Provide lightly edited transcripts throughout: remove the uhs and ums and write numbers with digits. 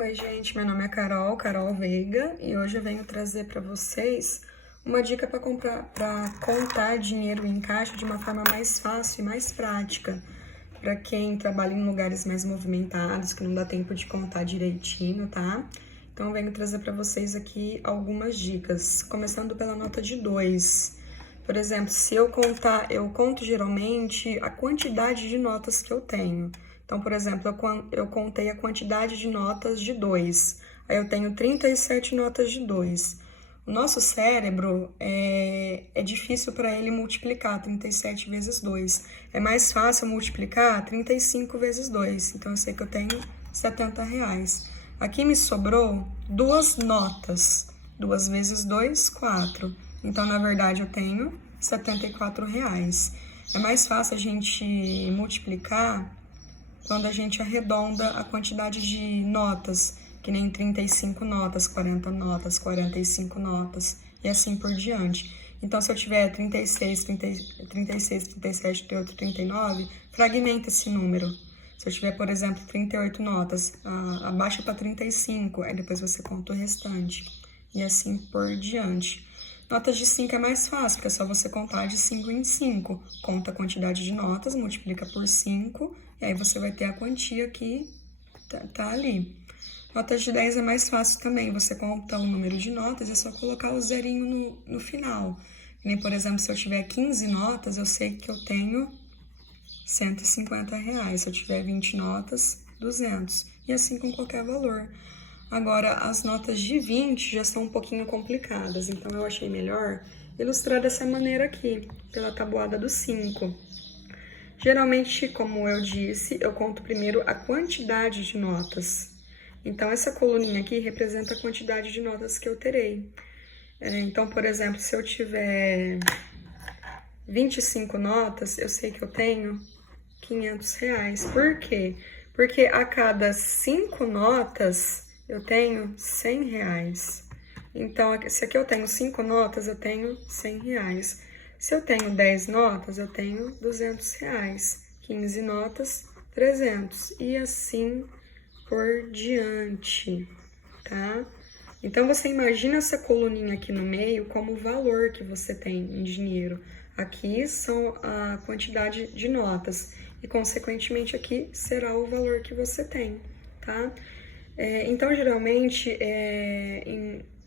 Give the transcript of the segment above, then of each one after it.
Oi, gente, meu nome é Carol Veiga, e hoje eu venho trazer para vocês uma dica para contar dinheiro em caixa de uma forma mais fácil e mais prática, para quem trabalha em lugares mais movimentados, que não dá tempo de contar direitinho, tá? Então eu venho trazer para vocês aqui algumas dicas, começando pela nota de 2. Por exemplo, se eu contar, eu conto geralmente a quantidade de notas que eu tenho. Então, por exemplo, eu contei a quantidade de notas de 2. Aí eu tenho 37 notas de 2. O nosso cérebro é difícil para ele multiplicar 37 vezes 2. É mais fácil multiplicar 35 vezes 2. Então, eu sei que eu tenho R$70. Aqui me sobrou 2 notas. 2 vezes 2, 4. Então, na verdade, eu tenho R$74. É mais fácil a gente multiplicar quando a gente arredonda a quantidade de notas, que nem 35 notas, 40 notas, 45 notas e assim por diante. Então, se eu tiver 36, 37, 38, 39, fragmenta esse número. Se eu tiver, por exemplo, 38 notas, abaixa para 35, aí depois você conta o restante. E assim por diante. Notas de 5 é mais fácil, porque é só você contar de 5 em 5. Conta a quantidade de notas, multiplica por 5, e aí você vai ter a quantia que tá ali. Notas de 10 é mais fácil também, você conta o número de notas, é só colocar o zerinho no final. Nem, por exemplo, se eu tiver 15 notas, eu sei que eu tenho R$150. Se eu tiver 20 notas, 200. E assim com qualquer valor. Agora, as notas de 20 já são um pouquinho complicadas, então eu achei melhor ilustrar dessa maneira aqui, pela tabuada do 5. Geralmente, como eu disse, eu conto primeiro a quantidade de notas. Então, essa coluninha aqui representa a quantidade de notas que eu terei. Então, por exemplo, se eu tiver 25 notas, eu sei que eu tenho R$500. Por quê? Porque a cada 5 notas eu tenho R$100. Então, se aqui eu tenho 5 notas, eu tenho R$100. Se eu tenho 10 notas, eu tenho R$200. 15 notas, 300. E assim por diante, tá? Então, você imagina essa coluninha aqui no meio como o valor que você tem em dinheiro. Aqui são a quantidade de notas e, consequentemente, aqui será o valor que você tem, tá? Então, geralmente,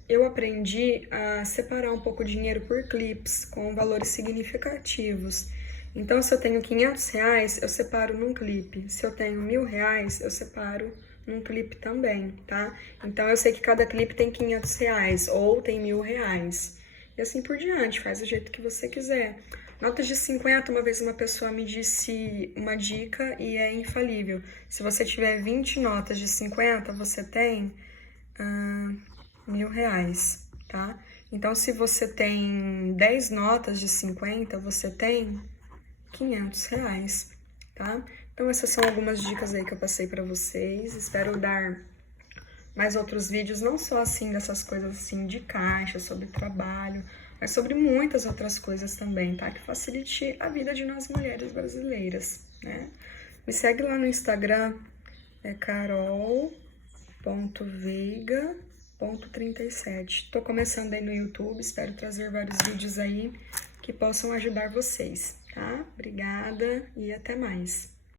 eu aprendi a separar um pouco o dinheiro por clipes, com valores significativos. Então, se eu tenho R$500, eu separo num clipe. Se eu tenho R$1.000, eu separo num clipe também, tá? Então, eu sei que cada clipe tem R$500 ou tem R$1.000. E assim por diante, faz do jeito que você quiser. Notas de 50, uma vez uma pessoa me disse uma dica e é infalível. Se você tiver 20 notas de 50, você tem R$1.000, tá? Então, se você tem 10 notas de 50, você tem R$500, tá? Então, essas são algumas dicas aí que eu passei pra vocês. Espero dar mais outros vídeos, não só assim dessas coisas assim de caixa, sobre trabalho, mas sobre muitas outras coisas também, tá? Que facilite a vida de nós mulheres brasileiras, né? Me segue lá no Instagram, é carol.veiga.37. Tô começando aí no YouTube, espero trazer vários vídeos aí que possam ajudar vocês, tá? Obrigada e até mais.